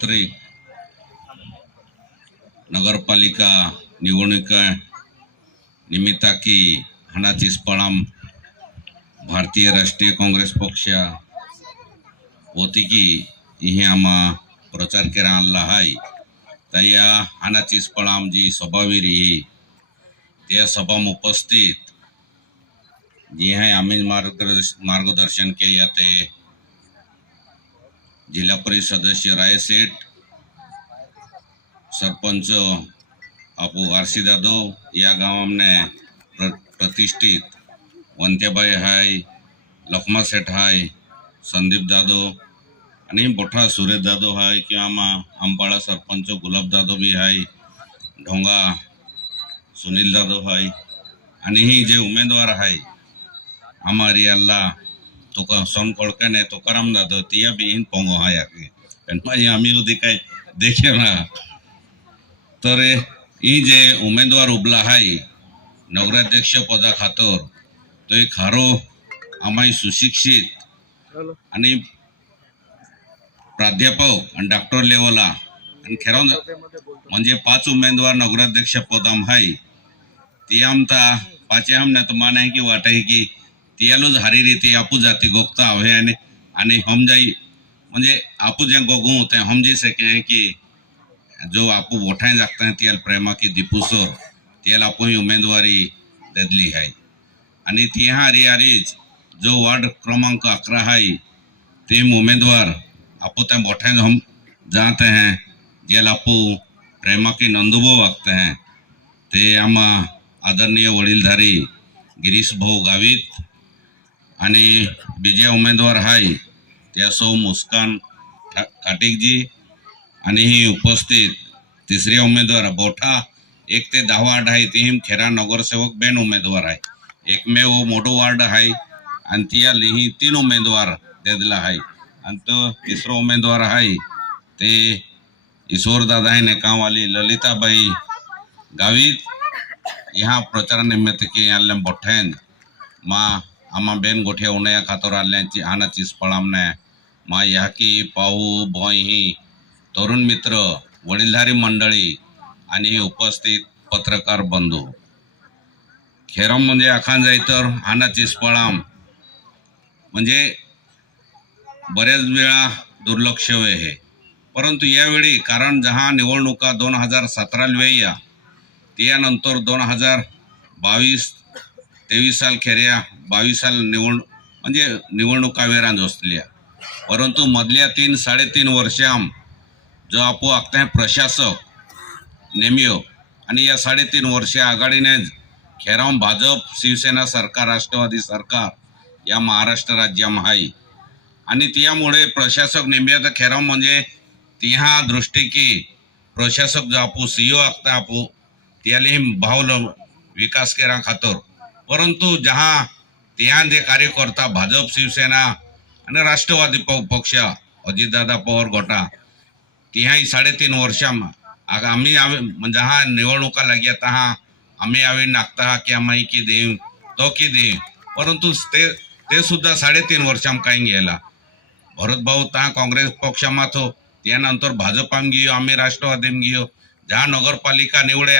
सार्वत्रिक नगरपालिका निवडणुका निमित्ताकी हानाचीच पळाम भारतीय राष्ट्रीय काँग्रेस पक्षा वतीकी ही आमा प्रचार केला आणला हाय. तर या हानाचीच पळाम जी सभाविरी ही त्या सभाम उपस्थित जी है आम्ही मार्गदर्श मार्गदर्शन के ते जिल्हा परिषद सदस्य रायसेठ सरपंच आपू आरसी जाधव या गावामने प्र प्रतिष्ठित वंत्याबाई हाय लखमा सेठ हाय संदीप जाधव आणि मोठा सुरेश जाधव हाय किंवा मा आंबाळा सरपंच गुलाब जाधव बी हाय ढोंगा सुनील जाधव हाय आणि ही जे उमेदवार आहे आमारी अल्ला तुका सोन कोळकाने तुकाराम जाधव तिया बी इन पोंगो हा याके पण आम्ही उदी काय देखे ना. तर ही जे उमेदवार उबला आहे नगराध्यक्ष पदा खातर तो एक हारो आम्ही सुशिक्षित आणि प्राध्यापक आणि डॉक्टर लेवला. आणि खेराव म्हणजे पाच उमेदवार नगराध्यक्ष पदाम हाय ती आमता पाचे आमने तो मान आहे की वाट आहे की तियालोच हारी रीती आपू जाती गोगता हवे आणि आणि हम जाई म्हणजे आपू जे गोगू ते हम जे सके हैं कि जो आपू वोटाएं जागता है तियाल प्रेमा की दिपूसोर तियाल आपू ही उमेदवारी ददली आहे आणि ती हा हारी हारीच जो वार्ड क्रमांक अकरा आहे ते उमेदवार आपू त्या वोटाएं हम जाते हैं जेल आपू प्रेमा की नंदुबो वागते हैं। ते आमा आदरणीय वडीलधारी गिरीश भाऊ गावित आणि बीजे उमेदवार हाय त्या सौ मुस्कान ठा- काटेकजी आणि ही उपस्थित तिसरे उमेदवार बोठा एक ते दहा वार्ड आहे ती खेरा नगरसेवक बेन उमेदवार आहे. एकमेव मोठो वार्ड आहे आणि तिया ही तीन उमेदवार दिला आहे आणि तो तिसरो उमेदवार आहे ते ईश्वरदादा आहे नेकावाली ललिताबाई गावित. ह्या प्रचारानिमित्त की आल्या बोठ्यान मा आम्हा बेन गोठ्या उन्हाया खातर आल्यांची आनाची पळामने मा याकी पाहू भोय तरुण मित्र वडीलधारी मंडळी आणि उपस्थित पत्रकार बंधू। खेरम म्हणजे आखान जाय तर हानाची पळाम म्हणजे बऱ्याच वेळा दुर्लक्ष होय हे। परंतु यावेळी कारण जहा निवडणुका दोन हजार सतराला या त्यानंतर दोन हजार बावीस तेवीस साल खेऱ्या बावीस साल निवड म्हणजे निवडणुका वेळान असलेल्या परंतु मधल्या तीन साडेतीन वर्षां जो आपो आखताय प्रशासक नेमियो हो, आणि या साडेतीन वर्ष आघाडीने खेराव भाजप शिवसेना सरकार राष्ट्रवादी सरकार या महाराष्ट्र राज्याम आहे आणि त्यामुळे प्रशासक नेमिया तर खेराव म्हणजे तिहा दृष्टी की प्रशासक जो आपू सीओ आखता आपू त्याला भावलं विकास केरा खातर. परंतु जहा त्या जे कार्यकर्ता भाजप शिवसेना आणि राष्ट्रवादी प- पक्ष अजितदादा पवार गोटा तिहाही साडेतीन वर्षां आग आम्ही आम्ही म्हणजे जहा निवडणुका लाग्या तहा आम्ही आम्ही नागता हा की आम्ही की देऊ तो की देऊ परंतु ते ते सुद्धा साडेतीन वर्षां काही घ्यायला भरत भाऊ तहा काँग्रेस पक्षामात हो त्यानंतर भाजपान घेऊ आम्ही राष्ट्रवादीम घेऊ जहा नगरपालिका निवडे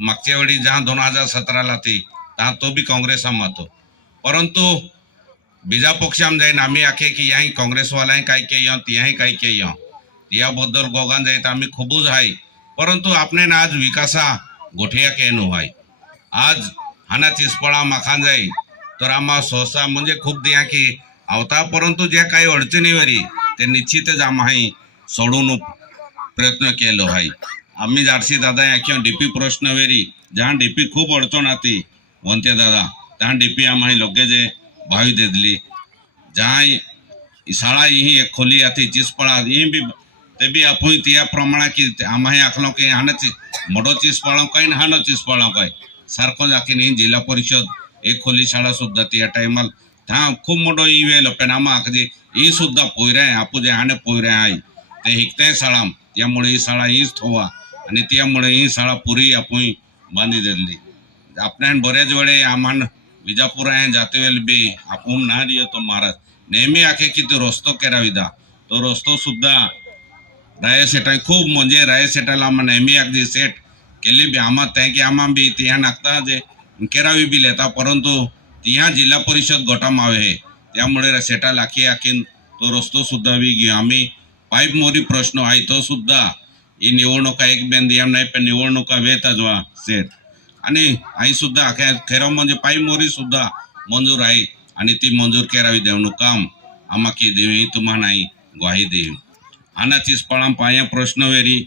मागच्या वेळी जहा दोन हजार सतराला ती तहाँ तो भी कांग्रेस हम हतो परंतु બીજા પક્ષામાં જઈને आम्ही आखे की यही काँग्रेसवालाही काही काही येऊ तियाही काही काही येऊ याबद्दल गोगान जायत आम्ही खूपच आहे परंतु आपण आज विकासा गोठिया केनो आहे आज हाना चिसपळा माखान जाई तर आम्हा सहसा म्हणजे खूब दिया की आवता। परंतु ज्या अड़चणी अडचणीवरी ते निश्चितच आम्ही सोडून प्रयत्न केलो आहे आम्ही जारशी दादा या किंवा डी पी प्रश्नवेरी ज्या डी पी खूप अडचण आती वंते दादा त्या डीपी आम्ही लोके जे भावी देदली जहां शाळा ही एक खोली आती चिसपळा ही बी ते बी आपुई त्या प्रमाणे की आम्ही आखलो की हानं मोठो चिसपळा काय आणि हानं चिसपळा काय सारखं जाकीन ही जिल्हा परिषद एक खोली शाळा सुद्धा त्या टायमाला था खूप मोठो ही वेळ पण आम्हा अगदी ही सुद्धा पोयऱ्या आहे आपू जे हाणे पोयऱ्या आहे ते हिकताय शाळा त्यामुळे ही शाळा हीच ठेवा आणि त्यामुळे ही शाळा पुरी आपण बांधी दिली आपल्यान बरेच वेळे आम्हाला विजापूर आहे जाते वेळेला बी आपण नाही येतो महाराज. नेहमी आखे किती रस्तो केरा विदा तो रस्तो सुद्धा राय सेटा खूप म्हणजे राय सेटाला आम्हा नेहमी अगदी सेट केली बी आम्हा ते की आम्हा बी तिया नागता जे केरावी बी लेता परंतु तिया जिल्हा परिषद गटाम आहे त्यामुळे सेटा लाखी आखीन तो रस्तो सुद्धा बी घेऊ. आम्ही पाईप मोरी प्रश्न आहे तो सुद्धा ही निवडणुका एक बेन दिया नाही पण निवडणुका वेतच वा सेट आणि आई सुद्धा अख्या खेराव म्हणजे पायी मोरी सुद्धा मंजूर आहे. आणि ती मंजूर करावी देवणं काम आम्हाकी देवी तुम्हा नाही ग्वाही देवी. आनाचीच पळाम पाया प्रश्न वेरी.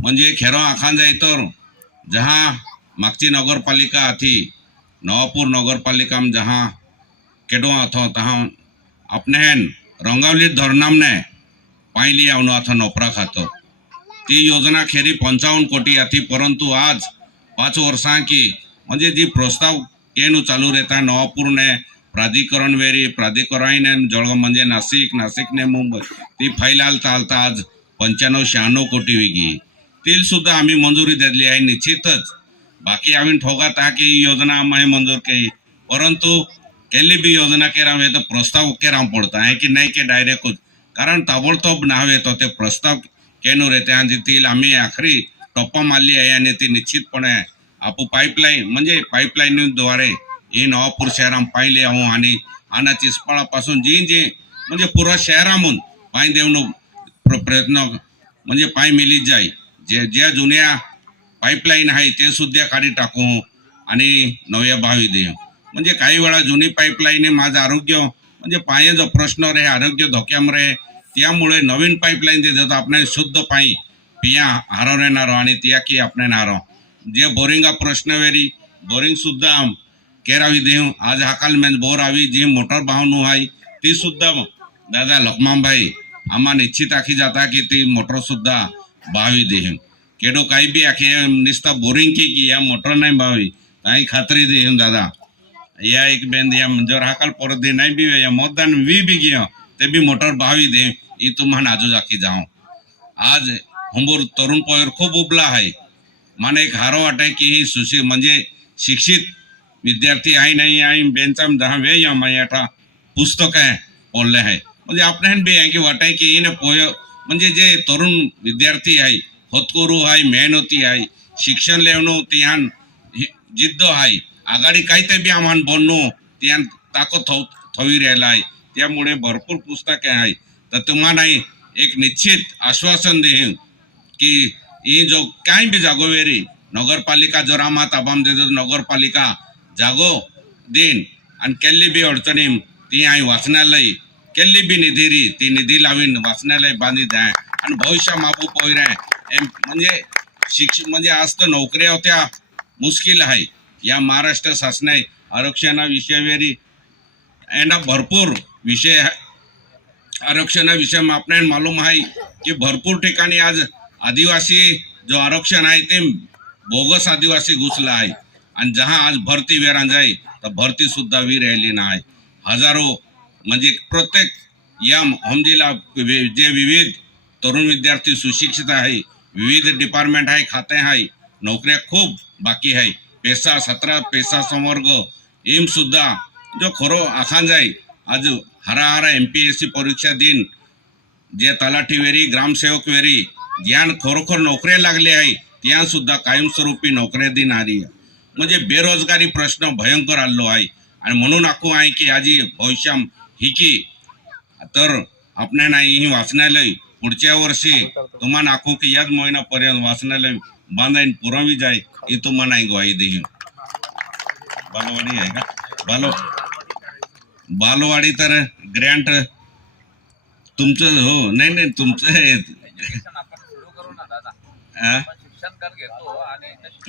म्हणजे खेरो आखान जाय तर जहा मागची नगरपालिका आथी नवापूर नगरपालिका में जहाँ केडो अथो तहाँ अपने हेन रंगावली धरनामने पायली आवनो अथो नोपरा खातो. ती योजना खेरी पंचावन्न कोटी आती परंतु आज पाच वर्सां की म्हणजे जी प्रस्ताव केनू चालू रेता नवापूरने प्राधिकरण वेरी प्राधिकरण जळगाव म्हणजे नाशिक नाशिकने मुंबई ती फाईल आलता आलता आज पंच्याण्णव शहाण्णव कोटी वेगी. तील सुद्धा आम्ही मंजुरी दिली आहे निश्चितच. बाकी आम्ही ठोगात हा की ही योजना आम्ही मंजूर केली. परंतु केली बी योजना केरावे तर प्रस्ताव केराम पडता आहे की नाही की डायरेक्ट कारण ताबडतोब नाव येतो ते प्रस्ताव केनू रेते आणि तील आम्ही आखरी टप्पा मारली आहे आणि ती निश्चितपणे आप पाईपलाईन म्हणजे पाईपलाईनद्वारे हे नवापूर शहरात पाहिले आहो आणि अना चिसपाळापासून जी जी म्हणजे पुरा शहरामून पाय देऊन प्र- प्रयत्न म्हणजे पाय मिलीत जाई. जे ज्या जुन्या पाईपलाईन आहे ते सुद्धा काढी टाकू आणि नव्या भावी देऊ. म्हणजे काही वेळा जुनी पाईपलाईन माझं आरोग्य म्हणजे पायाचा प्रश्न रे आरोग्य धोक्यामध्ये त्यामुळे नवीन पाईपलाईन देतात आपण शुद्ध पाणी पिया हारो रेनारो आणि आपण हारो जे बोरिंगा प्रश्न वेरी बोरिंग सुद्धा केरावी देऊ आज हाकाल मेन बोर आवी जी मोटर बाहनु आहे ती सुद्धा दादा लखमाबाई आम्हा निश्चित आखी जाता की ती मोटर सुद्धा बावी देऊ केडो काही बी आखे निस्ता बोरिंग की की या मोटर नाही बावी काही खात्री देऊ दादा या एक बेन या जर हाकाल परत दे नाही बी या मतदान वी बी घेऊ ते बी मोटर बावी दे ही तुम्हाला आजू जाकी जाऊ आज हुंबूर तरुण पोयर खूप उबला आहे. मला एक हारो वाटाय की ही सुशी म्हणजे शिक्षित विद्यार्थी आहे नाही आई बेंचा दहा वे या माझ्या पुस्तक आहे पडले आहे. म्हणजे आपण बी आहे की वाटाय की हिने पोय म्हणजे जे तरुण विद्यार्थी आहे होतकोरू आहे मेहनती आहे शिक्षण लेवणं तिहान जिद्द आहे. आघाडी काही ते बी आम्हाला बनणं तिहान ताकद थव थवी राहिला आहे. त्यामुळे भरपूर पुस्तके आहे. तर तुम्हाला एक निश्चित आश्वासन देईन. की ही जो काय बी जागो वेरी नगरपालिका जो आम्हाला ताबाम देतो नगरपालिका जागो दिन। आणि केल्ली बी अडचणी ती आई वाचनालय केल्ली बी निधी री ती निधी लावीन वाचनालय बांधी द्या आणि भविष्य मापू पोयरे एम म्हणजे शिक्षण म्हणजे आज तर नोकऱ्या होत्या मुश्किल आहे। या महाराष्ट्र शासनाने आरक्षणा विषयावेरी यांना भरपूर विषय आहे. आरक्षणाविषयी आपण मालूम आहे की भरपूर ठिकाणी आज आदिवासी जो आरक्षण आहे ते बोगस आदिवासी घुसला आहे. आणि जहा आज भरती वेळा जाई तर भरती सुद्धा वी राहिली नाही हजारो म्हणजे प्रत्येक या हमजीला जे विविध तरुण विद्यार्थी सुशिक्षित आहे विविध डिपार्टमेंट आहे खाते आहे नोकऱ्या खूप बाकी आहे. पेसा सतरा पेसा संवर्ग एम सुद्धा जो खरो आखान आहे आज हरा हरा एम पी एस सी परीक्षा दिन जे तलाठी वेरी ग्रामसेवक वेरी ज्यान खरोखर नोकऱ्या लागले आहे त्या सुद्धा कायमस्वरूपी नोकऱ्या देणारी आहे. म्हणजे बेरोजगारी प्रश्न भयंकर आलो आहे. आणि म्हणून आखू आहे की आजी भविष्याम ही की तर आपल्या नाही ही वाचनालय पुढच्या वर्षी तुम्हाला आखू की याच महिन्यापर्यंत वाचनालय बांधाईन पुरवी जाय ही तुम्हाला नाही ग्वाही देईन. बालवाडी आहे का? बालो बालवाडी तर ग्रँट तुमचं हो नाही नाही तुमचं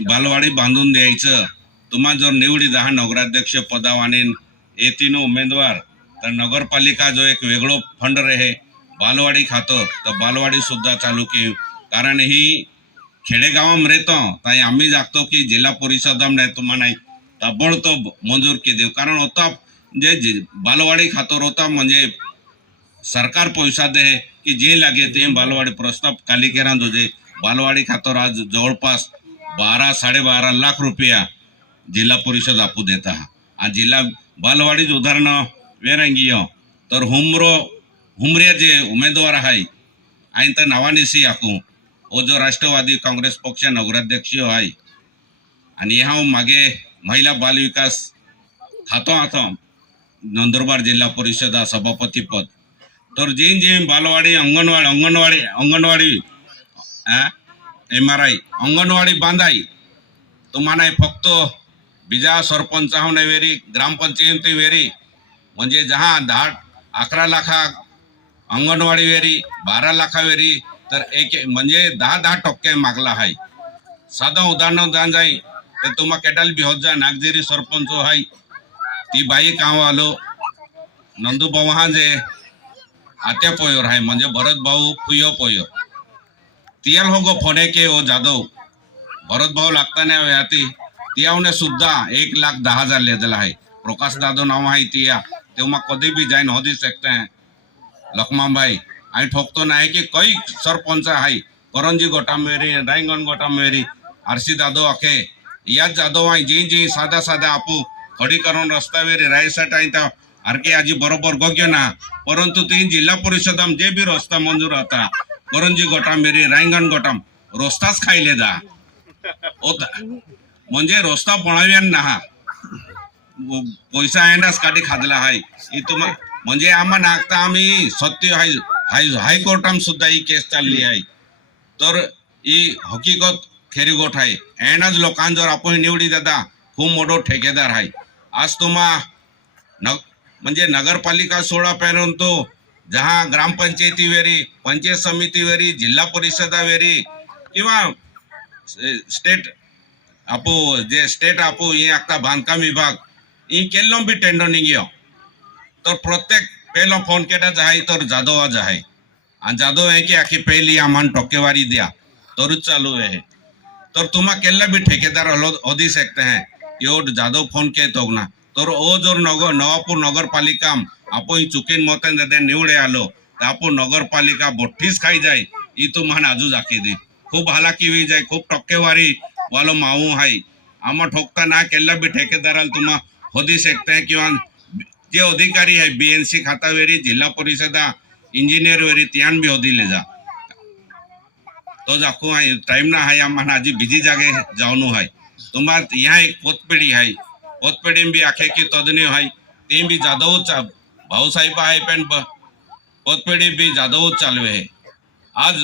बालवाडी बांधून द्यायचं. तुम्हा जर निवडी दहा नगराध्यक्ष पदावाने येतीन उमेदवार तर नगरपालिका जो एक वेगळो फंड रहे बालवाडी खातं तर बालवाडी सुद्धा चालू की कारण ही खेडेगावात रेतो ताई आम्ही जागतो की जिल्हा परिषद नाही तुम्हाला नाही. ताबडतोब मंजूर की देऊ कारण होता जे जे- बालवाडी खातर होता म्हणजे सरकार पैसा दे की जे लागे ते बालवाडी प्रस्ताव खाली केरा तुझे बालवाडी खातर आज जवळपास बारा साडेबारा लाख रुपया जिल्हा परिषद आपू देत आहात आणि जिल्हा बालवाडीच उदाहरणं वेरांगी हो. तर हुमरो हुमऱ्या जे उमेदवार आहे आयन तर नावानेसी आखू हो जो राष्ट्रवादी काँग्रेस पक्ष नगराध्यक्ष आय आनी हांव मागे महिला बाल विकास खातो आतो. नंदुरबार जिल्हा परिषदा सभापती पद. तर जे जे बालवाडी अंगणवाडी अंगणवाडी अंगणवाडी एम आर आय अंगणवाडी बांधाई तुम्हाला फक्त बिजा सरपंच हावने वेरी ग्रामपंचायती वेरी म्हणजे जहा दहा अकरा लाखा अंगणवाडी वेरी बारा लाखा वेरी तर एक म्हणजे दहा दहा टक्के मागला आहे साधं उदाहरण जाण जाई तर तुम्हा केटाल बी होत जा नागझिरी सरपंच हाय ती बाई काव आलो नंदू भाऊ जे आत्या पोयोर आहे म्हणजे भरत भाऊ फुयो पोयोर तियाल हो गो फोने के ओ जाधव भरत भाऊ लागताना याती। तियावने सुद्धा एक लाख दहा हज़ार लिहिलेला आहे प्रकाश जाधव नाव आहे तिया। तेव्हा कधी बी जाईन होदी सकते हैं। लखमाबाई आणि ठोकतो नाही की कई सरपंच आहे करंजी गोटामेरी रायगण गोटामेरी आरसी जाधव अखे याच जाधव आहे जी जी साधा साधा आपू। खडी करून रस्ता वेरी रायसाठी आहे त्या आरके आजी बरोबर गोग्य ना? परंतु ते जिल्हा परिषदाम जे बी रस्ता मंजूर होता करंजी गोटामेरी रायगण गोटाम रोस्ताच खायले दा होता म्हणजे रस्ता पळाव्यान ना हा पैसा येण्यास काठी खादला हाय. इथं म्हणजे आम्हा नागता आम्ही सत्य हाय हाय हायकोर्टाम सुद्धा ही केस चालली आहे तर ही हकीकत खेरी गोठ आहे एनाच लोकांना जर आपण निवडी देता खूप मोठो ठेकेदार आहे आज तुम्हा न म्हणजे नगरपालिका सोळा पर्यंत जहा वेरी, पंचायत समिती वेरी जिल्हा परिषदा वेरी, किंवा स्टेट आपो, जे स्टेट आपो हे आता बांधकाम विभाग ही केल्लो टेंडर निघियो तर प्रत्येक पहिलो फ़ोन केटाच आहे तर जाधवाच आहे आणि जाधव आहे की आखी पहिली आम्हाला टक्केवारी द्या तरच चालू आहे तर तुम्हा केल्ला बी ठेकेदार होदी सकते हैं। यो जाधव फ़ोन के तो ना तर ओ जर नगर नवापूर नगरपालिका आपण चुकीन मतान जाते निवडे आलो तर आपण नगरपालिका बोठीच खाई जाय ही मान आजू जाकी दे खूप हालाकी होई जाय खूप टक्केवारी वालो माऊ हाय आम्हा ठोकता ना केल्ला बी ठेकेदाराला तुम्हा होदी सकते किंवा जे अधिकारी आहे बीएनसी खाता वेरी जिल्हा परिषदा इंजिनियर वेरी त्यान बी होदिले जा. तो जाखू आहे टाइम ना हाय आम्हाला आजी बिजी जागे जाऊन हाय तुम्हाला ह्या एक पोतपेढी हाय पोतपेढी बी आखे की तज्ञ हाय ते बी जाधवच भाऊसाहेब आहे पण पोतपेढी बी जाधवच चालू आहे. आज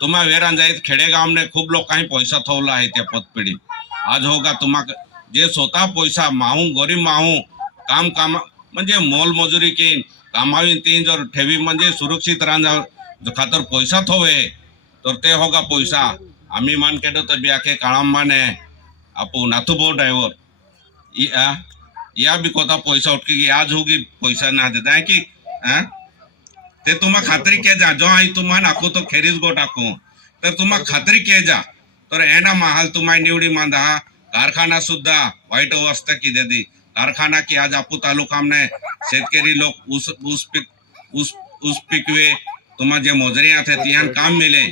तुम्हा वेरान जाईत खेडेगावने खूप लोकांनी पैसा ठेवला आहे त्या पोतपेढी. आज हो का तुम्हा जे स्वतः पैसा माहू गरीब माहू काम काम म्हणजे मोलमजुरी केन कामावी तीन जर ठेवी म्हणजे सुरक्षित राहणार खातर पैसा थोवे तर ते हो का पैसा. आम्ही मान केलं तर बी आखे काळांबाने आपू नाथुभाऊ ड्रायव्हर. या भी कोता पैसा उठकी के आज होगी पैसा ना देता है की आ? ते तुम्हा खात्री के जा। जो आई तुम्हा नाखो तो खेरीज गो टाकू तर तुम्हा खात्री के जा। तर एना महाल तुम्हा निवडी मांदा। कारखाना सुद्धा वाईट अवस्था की देदी कारखाना की आज आपू तालुका में शेतकरी लोक ऊस ऊस पिक ऊस ऊस पिकवे तुम्हा जे मोजरी थे तिहान काम मिले।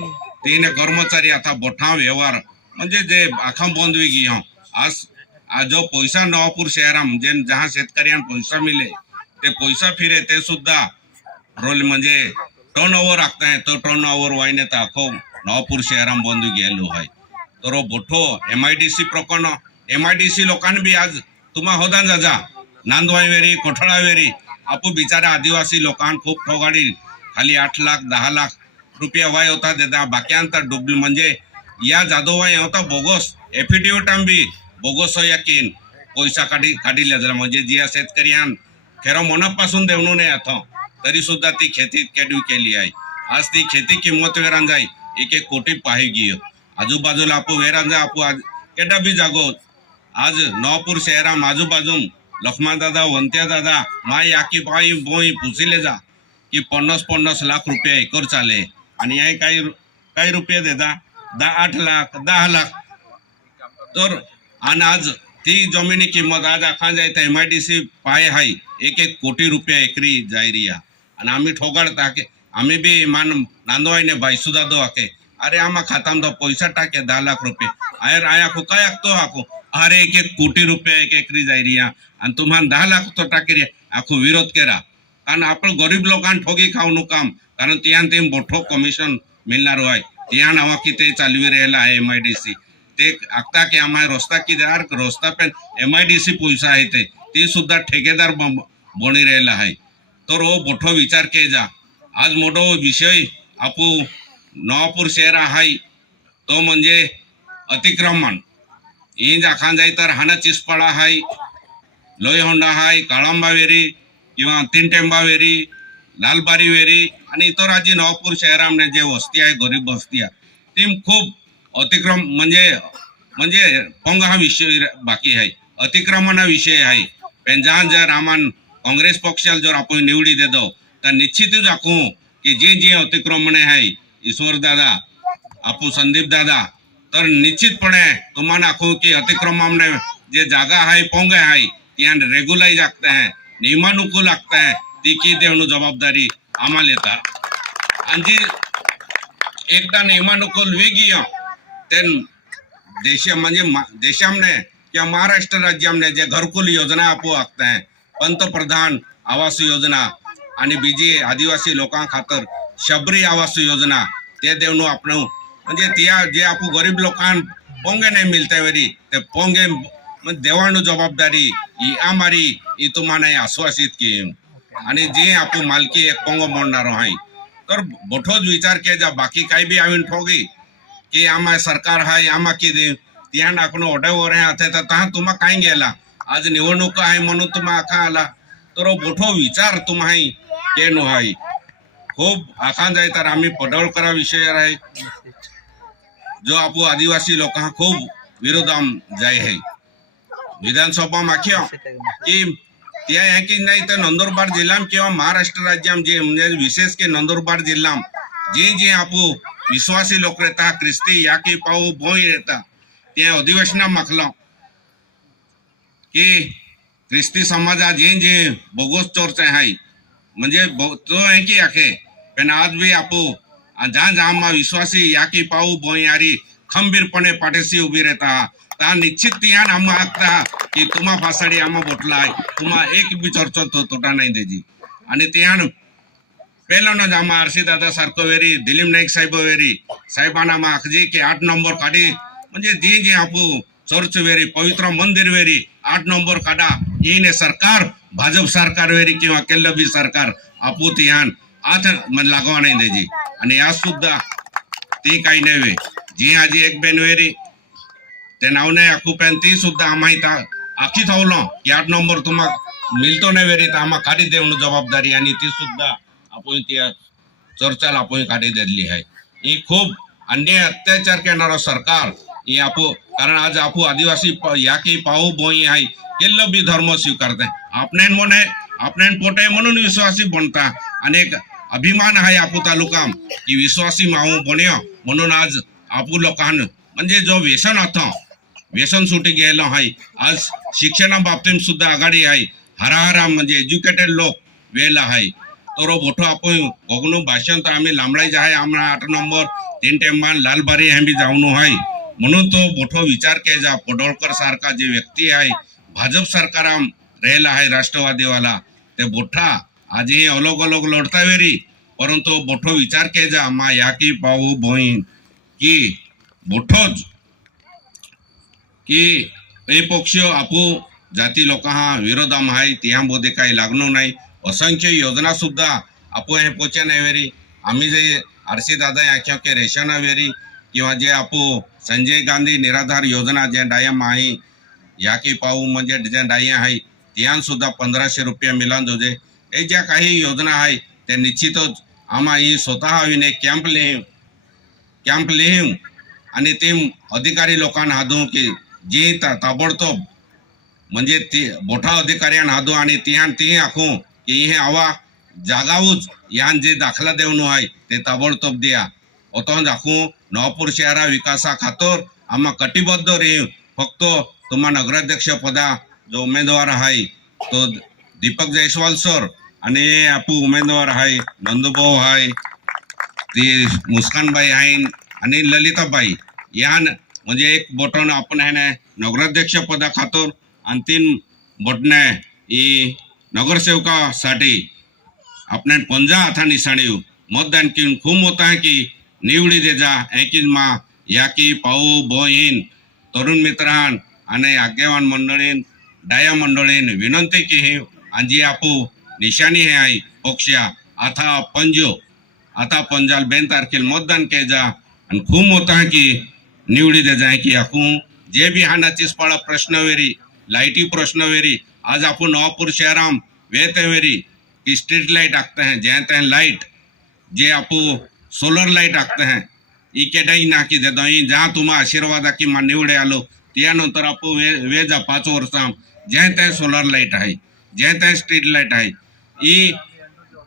तीन कर्मचारी आता बोठा व्यवहार। म्हणजे जे आखा बंद वेगी आज जो पैसा नवापूर शहरात जे जहा शेतकऱ्यांना पैसा मिले ते पैसा फिरे ते सुद्धा रोल म्हणजे टर्न ओव्हर आखताय तो टर्न ओव्हर वाईने तर अखो नवापूर शहरात बंद गेलो आहे. तर बोठो एम आय डी सी प्रकरण एम आय डी सी लोकांनी बी आज तुम्हा होदान जाजा. नांदवायवेरी कोठळावेरी आपू बिचारा आदिवासी लोकांना खूप ठोगाडी खाली आठ लाख दहा लाख रुपया व्हाय होता देता बाकीयांता डुबली म्हणजे या जाधवाई होता बोगस एफिडेविट बी बोगस याकीन पैसा काढी काढिल्या जाल्या म्हणजे जी शेतकऱ्यान खेरो मनापासून देवणू नये आता. तरी सुद्धा ती खेती केडवी केली आहे. आज ती खेती किंमत वेरान जाई. एक एक कोटी पाही गिय. आजूबाजूला आपू वेरान जा आपू आज केडा बी जागो आज नवापूर शहराम आजूबाजून लखमा दादा वंत्या दादा माय याकी बाई बोई पुसिले जा. की पन्नास पन्नास लाख रुपये एकर चाले. आणि हे काही काही रुपये देता दहा आठ लाख दहा लाख. तर आणि आज ती जमिनी किंमत आज आखा जाय एम आय डी सी पाय हाय एक एक कोटी रुपया एकरी जायरिया आणि आम्ही ठोगाड टाके आम्ही बी मान नांदवाईने बाईसुदा दो आके अरे आम्हा खाताम दो पैसा टाके दहा लाख रुपये. अरे आया को काय आखतो आखो अरे एक एक कोटी रुपया एक एकरी जायरिया आणि तुम्हाला दहा लाख तो टाके आखो विरोध केला कारण आपण गरीब लोकांना ठोगी खाऊ खावणं काम कारण तियान ते मोठो कमिशन मिळणार आहे त्या हवा किती चालवी राहिला आहे एम आय डी सी ते आखता की आम्हा रस्ता किती रस्ता पण एम आय डी सी पैसा आहे ते ते सुद्धा ठेकेदार बनी राहिला आहे. तर हो मोठो विचार के जा. आज मोठो विषय आपू नवापूर शहर आहे तो म्हणजे अतिक्रमण. ही दाखा जाय तर हाना चिसपाडा आहे लोय होंडा आहे काळंबा वेरी किंवा तिनटेंबावेरी लालबारी वेरी आणि इतर आजी नवापूर शहरामध्ये जे वस्ती आहे गरीब वस्ती आहे ती खूप अतिक्रम म्हणजे म्हणजे पंग हा विषय बाकी आहे. अतिक्रमण हा विषय आहे. पण जहां जर आम्हाला काँग्रेस पक्षाला जर आपण निवडी देतो तर निश्चितच दाखवू की जे जे अतिक्रमण आहे ईश्वर दादा आपू संदीप दादा तर निश्चितपणे तुम्हाला दाखवू की अतिक्रमण जे जागा आहे पोंग आहे त्या रेग्युलाइज लागत आहे नियमानुकूल लागत आहे ती की देवणू जबाबदारी आम्हाला येतात आणि जी एकदा नियमानुकूल वेगळी ते देश म्हणजे मा- देशामध्ये किंवा महाराष्ट्र राज्यामध्ये जे घरकुल योजना आपू आखत आहे पंतप्रधान आवास योजना आणि बीजी आदिवासी लोकां खातर शबरी आवास योजना ते देवणू आपण म्हणजे त्या जे आपू गरीब लोकांना पोंगे नाही मिळते वरी ते पोंगे देवाणू जबाबदारी ही आमारी ही तुम्हाला आश्वासित की. आणि जे आपण मालकी एक पोंग मोडणार आहे. तर मोठोच विचार के जा बाकी काही बी आवीन ठोगी की आम्हा सरकार हाय आम्हा की दे त्या नाकणं ओढ्यावर आहे आता तर तहा गेला आज निवडणूक आहे म्हणून तुम्हा आखा आला तर हो मोठो विचार तुम्हाही के नो हाय खूप आखान जाय तर आम्ही पडळकरा विषय आहे। जो आपू आदिवासी लोक हा खूप विरोधाम जाय आहे विधानसभा माख्या की नाही, तर नंदुरबार किंवा महाराष्ट्र राज्यात जे, म्हणजे विशेष के नंदुरबार जिल्ह्यात जे जे आपू विश्वासी लोक रहता क्रिस्ती या की पाऊ भोई रहता ते अधिवेशना माखला की ख्रिस्ती समाजात जे जे बोगस चोरचे आहे म्हणजे बो- तो आहे की याके पण आज बी आपू जहाँ जहाँ मा विश्वासी या की पाऊ बोई यारी खंबीरपणे पाठीशी उभी रहता ता निश्चित तियान आम्हा हाकता की तुम्हा फासाडी आम्हा बोटलाय तुम्हा एक बी चर्चो तो तोटा नाही त्याची आणि तियान पहिलं ना आम्हा आरसी दादा सारखं वेरी दिलीप नाईक साहेब वेरी साहेबांना आम्हा आखजी की आठ नंबर काढी म्हणजे जी जी आपू चर्च वेरी पवित्र मंदिर वेरी आठ नंबर काढा येईने सरकार भाजप सरकार वेरी किंवा केल्लबी सरकार आपू ती तियान आठ लागवा नाही त्याची आणि आज सुद्धा ती काही नाही वे जी आजी एक बेन वेरी ते नाव नाही आखू पण ती सुद्धा आम्हा आखी थावलो की आठ नंबर तुम्हा मिळतो नाही वेरी तर आम्हा काढी देऊन जबाबदारी आणि ती सुद्धा आपण त्या चर्चाला आपण काढी दिली आहे. ही खूप अन्याय अत्याचार करणारं सरकार ही आपू कारण आज आपू आदिवासी या की पाहू बोई आहे. केल्लो बी धर्म स्वीकारताय आपणेन म्हणे आपणेन पोटे म्हणून विश्वासी बनता. अनेक अभिमान आहे आपू तालुका की विश्वासी माऊ बन्यो म्हणून आज आपू लोकांन म्हणजे जो व्यसन होतं व्यसन सुटी गेलो आहे. आज शिक्षणा बाबतीत सुद्धा आघाडी आहे. हराहरा म्हणजे एज्युकेटेड लोक वेला आहे. तर मोठं आपण. कोकणू भाषण तर आम्ही लांबडायचे आहे आम्हाला आठ नंबर तीन टेंबान लालबारी आम्ही जाऊन आहे. म्हणून तो मोठा विचार केला पडोळकर सारखा जे व्यक्ती आहे भाजप सरकार राहिला आहे राष्ट्रवादीवाला. ते मोठा आजही अलग अलग लढता वेरी. परंतु मोठो विचार केला मा या की पाहू बोईन की मोठोच की हे पक्ष आपू जाती लोक हा विरोधाम आहे त्यामध्ये काही लागणो नाही. असंख्य योजना सुद्धा आपू हे पोचे नाही वेरी आम्ही जे आरसी दादा याच्या के रेशन वेरी किंवा जे आपू संजय गांधी निराधार योजना जे डायम आहे या की पाहू म्हणजे जे डाय आहे त्यान सुद्धा पंधराशे रुपये मिळान जोजे. हे ज्या काही योजना आहे त्या निश्चितच आम्हा ही स्वतः विने कॅम्प लिहिम कॅम्प लिहिम आणि ते अधिकारी लोकांना हादू की जे ता- ताबडतोब म्हणजे ते मोठा अधिकाऱ्यांना हादू आणि तिहान ते आखू की हे आवा जागावूच यान जे दाखला देऊन आहे ते ताबडतोब द्या. ओतो दाखवू नवापूर शहरा विकासा खातोर आम्हा कटिबद्ध रेव फक्त तुम्हा नगराध्यक्ष पदा जो उमेदवार आहे तो दीपक जयस्वाल सर आणि आपू उमेदवार आहे नंदूभाऊ आहे ते मुस्कानबाई आहे आणि ललिताबाई. यान म्हणजे एक बटन आपण आहे ना नगराध्यक्ष पदा खातर आणि तीन बटणे ही नगरसेवकासाठी आपण पंजा हाता निशाणी मतदान किन खूप होत की निवडी देजा एकीच मा याकी पाऊ बोईन तरुण मित्रांन आणि आज्ञावान मंडळीन डाया मंडळीन विनंती की ही आजी आपू निशाणी हे आई पक्षा आता पंजो आता पंजाल बेन तारखेल मतदान के जा आणि खूप होता की निवडी दे जाय की आखू जे भी हानाची स्पळा प्रश्न वेरी लाइटी प्रश्न वेरी आज आपण नवापूर शहराम वेते वेरी की स्ट्रीट लाइट आखते हैं जहाँ तह लाइट। जे आप सोलर लाइट आखते हैं। ई केडाई नाकी देतो ई जहाँ तुम्हा आशीर्वाद की मा निवडे आलो। त्यानंतर आपू वे जा पाच वर्सां जहाँ तह सोलर लाइट आहे जहाँ तह स्ट्रीट लाइट आहे ई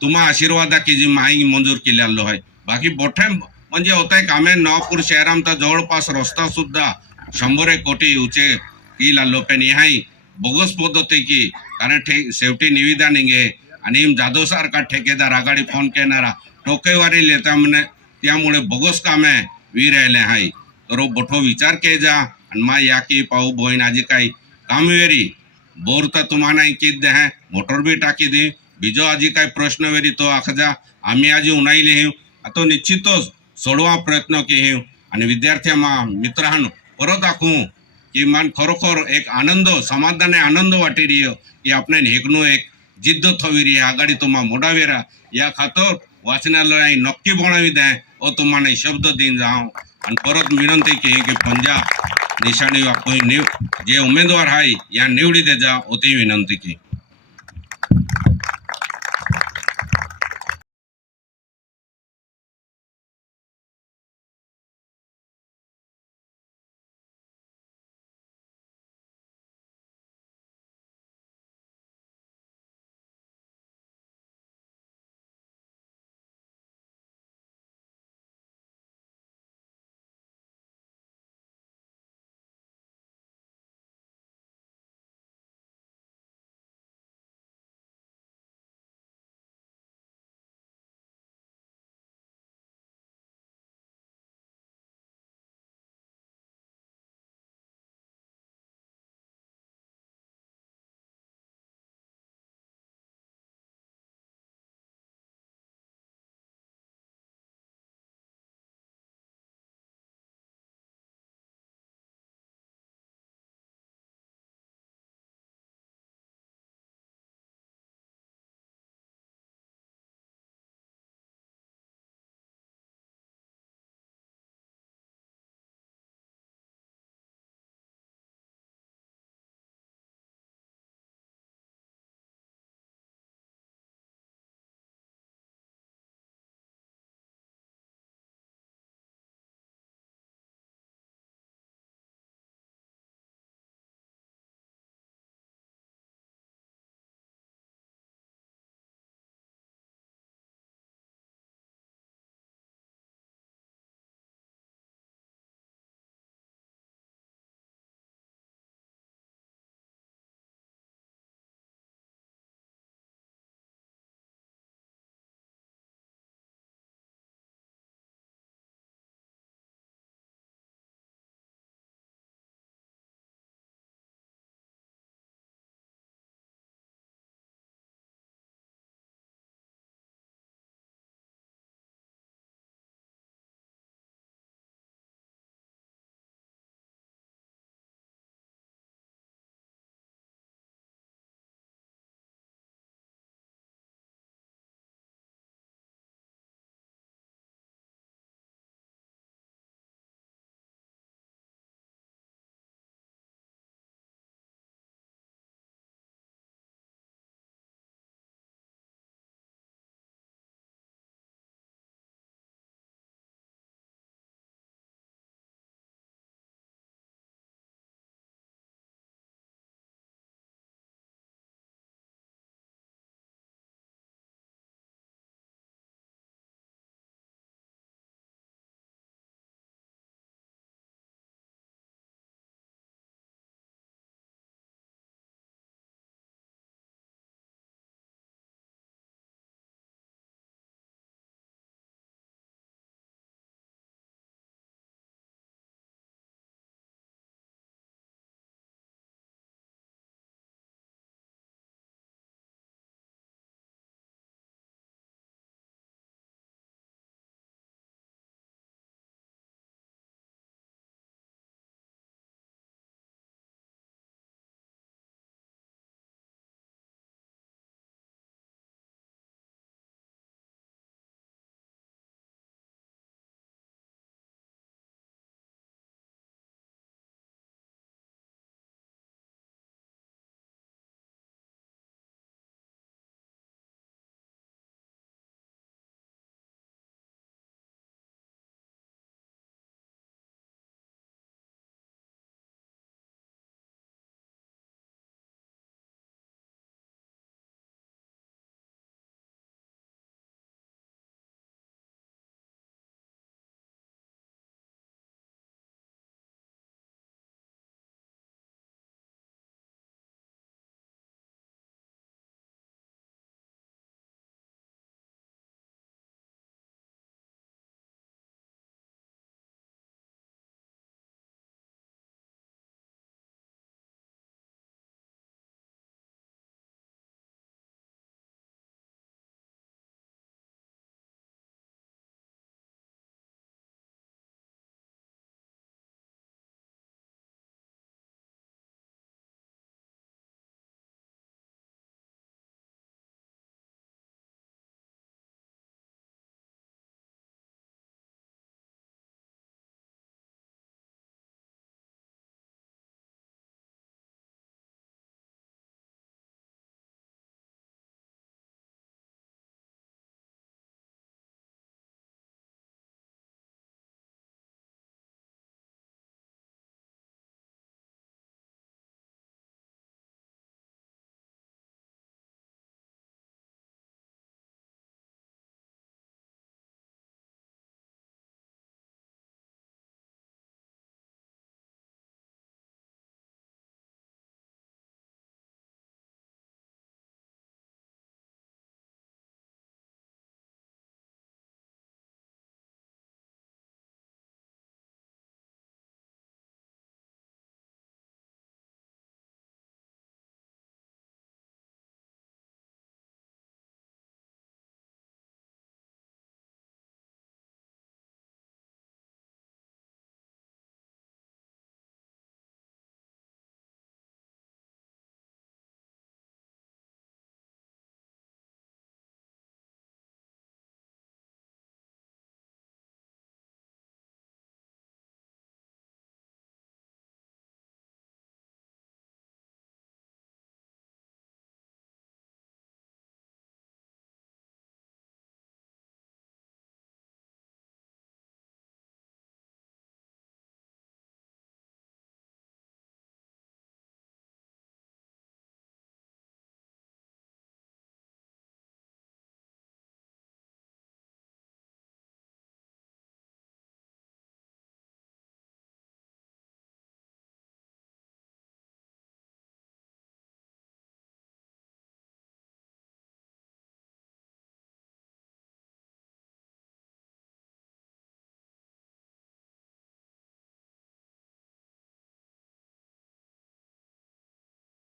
तुम्हा आशीर्वादा की जी माही मंजूर केलेलो आहे बाकी मोठे म्हणजे होत आहे कामे नवापूर शहरांचा जवळपास रस्ता सुद्धा शंभर एक कोटी उचे की लालो पण ह्याही બોગસ પદ્ધતિથી કારણ સેવટી निविदा निघे आणि जाधव सारखा ठेकेदार आघाडी फोन केणारा टोकेवारी लेता म्हणे त्यामुळे बोगस कामे वी राहिले आहे तर मोठो विचार के जा आणि मा या की पाहू बहीण आजी काही काम वेरी बोर तर तुम्हाला कित दे है. मोटर बी टाकी दे. બીજો આજે કાંઈ પ્રશ્ન વેરી તો આખજા आम्ही आजी ઉનાઈ લેહ્યું आता તો सोडवा प्रयत्न સોડવા પ્રયત્ન કહ્યું અને વિદ્યાર્થીમાં મિત્રાહન પરત આખું की मान खरोखर एक आनंद समाधान आनंद वाटे रियो की आपण हेकनो एक जिद्द थवी री आघाडी तुम्हा मोडावेरा या खातर वाचनालय नक्की बनावी द्या ओ तुम्हाला शब्द देईन जाव आणि परत विनंती की की पंजाब निशाणी जे उमेदवार आहे या निवडी दे जा होती विनंती की.